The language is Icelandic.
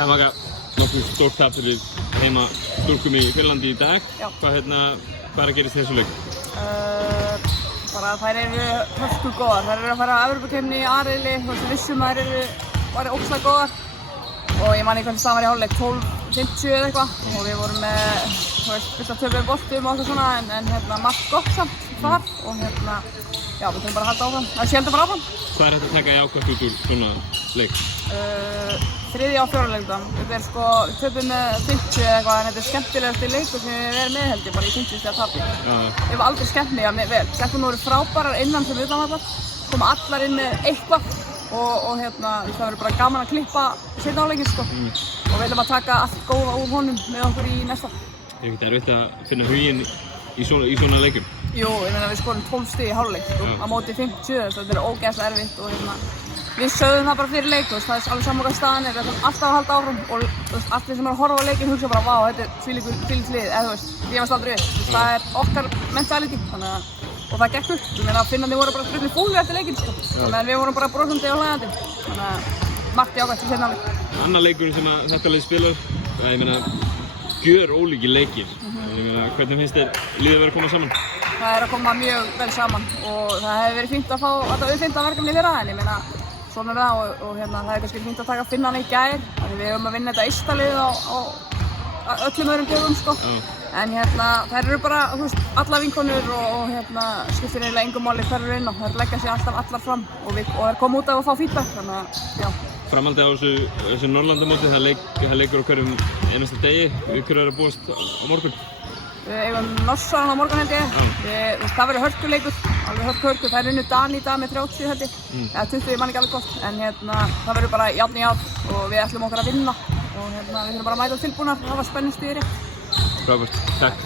Það var nokkuð stórt tap fyrir heima stúlkum í Finnlandi í dag. Já. Hvað er að gerast í þessu leik? Bara þær eru hörku góðar. Þær eru að fara á Evrópukeppni í A-riðli, þú veist, vissum að þær væru ógeðslega góðar. Og ég man ekki hvernig staðan var í hálfleik, 12-50 eða eitthvað. Og við vorum með, þú veist, fyrst að töpuðum boltum og eitthvað svona, en margt gott samt þar. Og já, við þurfum bara að halda áfram. Það er sjálft að fara áfram. Hvað er hægt að taka jákvætt út úr svona leik? Þriðja og fjóra leikdagann. Við töpuðum með 50 eða eitthvað, en þetta er skemmtilegasti leikur sem við verið með held ég, bara í 50 stiga tapi. Ég hef aldrei skemmt mig jafn vel. Stelpurnar voru frábærar innan sem utanvallar, koma allar inn með eitthvað og það verður bara gaman að klippa seinna hálfleikinn sko. Og við ætlum að taka allt góða úr honum með okkur í næsta. Er ekkert erfitt að finna huginn í svona leikum? Jú, ég meina við skorum 12 stig í hálfleik á móti 50, þetta er ógeðslega erfitt og við sögðum það bara fyrir leik, það er alveg saman hvað staðan er, við ætlum alltaf að halda áfram og allir sem eru að horfa á leikinn hugsa bara vá, þetta er þvílíkt lið, eða þú veist, ég gefast aldrei við, það er okkar mentality, og það gekk upp, ég meina Finnarnir voru bara drullu fúlir eftir leikinn sko, þannig við vorum bara brosandi og hlæjandi, þannig að margt jákvætt í seinna leik. Annar leikurinn sem þetta lið spilar, ég meina gjör ólíkir leikir, hvernig finnst þér liðið verið að koma saman? Það er að koma mjög vel saman og það hefði verið fínt að fá þetta auðfinda verkefni þeirra, en ég meina svona er það og það er kannski fínt að taka Finnana í gær, þannig við höfum að vinna þetta Ystalið á öllum öðrum dögum sko. En þær eru bara, þú veist, alla vinkonur og skiptir eiginlega engu máli hver eru inn á, þær leggja sig alltaf allar fram og þær koma út af að fá feedback, þannig að já. Framhaldi á þessu Norrlandamóti, það leikur á hverjum einasta degi, hverju er að búast á morgun? Við eigum Norsvaran á morgun held ég, það verður hörkuleikur, alveg hörku, þær unnu Dani í dag með 30 held ég, eða 20 ég man ekki alveg gott, en það verður bara járn í járn og við ætlum okkar að vinna og við þurfum bara að mæta tilbúnar, það var spennustig í rétt. Frábært, takk.